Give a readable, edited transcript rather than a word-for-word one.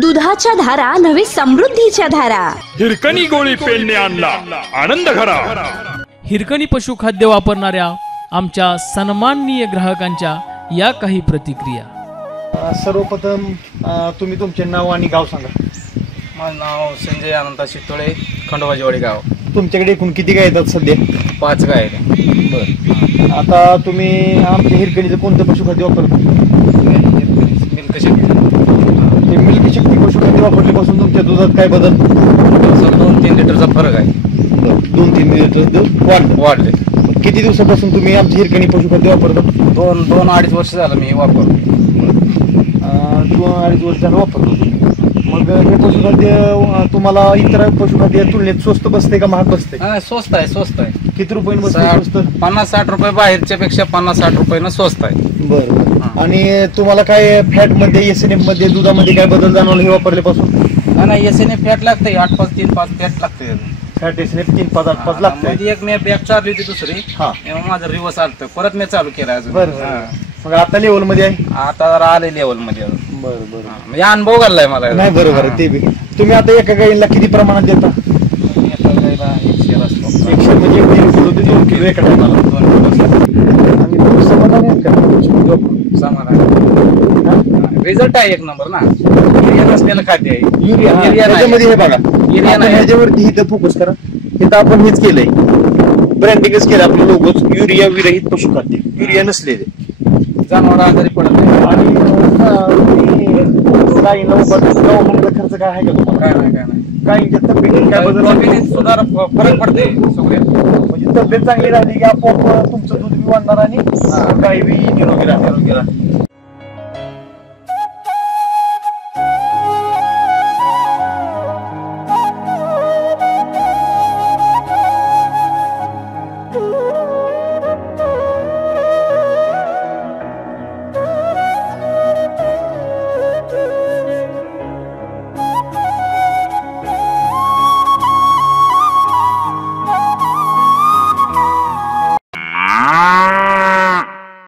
दुधाच्या धारा नव्हे समृद्धीच्या धारा। हिरकणी गोळी पेंडणे आणला आनंद घरा। हिरकणी पशुखाद्य वापरणाऱ्या आमच्या सन्माननीय ग्राहकांच्या या काही प्रतिक्रिया। सर्वप्रथम तुम्ही तुमचे नाव आणि गाव सांगा। माझं नाव संजय अनंता शितोळे, खंडोबाजीवाडी गाव। तुमच्याकडे एकूण किती गाय येतात सध्या? 5 गाय आहेत। बरं, आता तुम्ही आमच्या हिरकणीचं कोणतं पशुखाद्य वापरता? मिल्क शक्ती। ते मिल्क शक्ती पशुखाद्य वापरल्यापासून तुमच्या दुधात काय बदल? 2-3 लिटरचा फरक आहे। 2-3 लिटर दूध वाढले। किती दिवसापासून तुम्ही आमच्या हिरकणी पशुखाद्य वापरता? 2-2.5 वर्ष झालं मी वापरतो। 2-2.5 वर्ष झालं वापरतो। मग हे पशुखाद्य तुम्हाला इतर पशुखाद्य तुलनेत स्वस्त बसते का महाग बसते? स्वस्त आहे, स्वस्त आहे। किती रुपयांनी बसते? 50-60 रुपये बाहेरच्या पेक्षा 50-60 रुपयानं स्वस्त आहे। बरं, आणि तुम्हाला काय फॅट मध्ये SNF मध्ये दुधामध्ये काय बदल जाणवला हे वापरल्यापासून? नाही, SNF फॅट लागते 8-5-3-5 फॅट लागते। फॅट SNF 3-5-8-5 लागते। एक मी बॅग चालली होती दुसरी, हा, माझं रिवर्स आलतं, परत मी चालू केलं अजून। बरं, मग आता लेवल मध्ये आहे? आता जरा आले लेवल मध्ये। बरं बरं, म्हणजे अनुभव घाललाय मला। नाही बरोबर आहे ते बी। तुम्ही आता एका गाईला किती प्रमाणात देता? 100 म्हणजे 1 किलो ते 2 किलो एका टायमाला। आणि तुम्ही समाधानी आहेत का? समाधान, रिझल्ट आहे एक नंबर ना। युरिया नसलेलं खाद्य आहे। युरिया त्याच्यामध्ये हे बघा, ह्याच्यावरती इथं फोकस करा। इथं आपण हेच केलंय, ब्रँडिंगच केलं आपलं लोगोच, युरिया विरहित पशुखाद्य, युरिया नसलेले। जनावर आजारी पडत नाही। आणि गाईला दवाखान्याचा खर्च काय आहे का तुम्हाला? काय नाही। गाईंच्या तब्येतीत काय बदल? सुधार फरक पडते सगळ्यात। म्हणजे तब्येत चांगली राहिली की आपोआप तुमचं दूध बी वाढणार आणि गाय बी निरोगी राहते।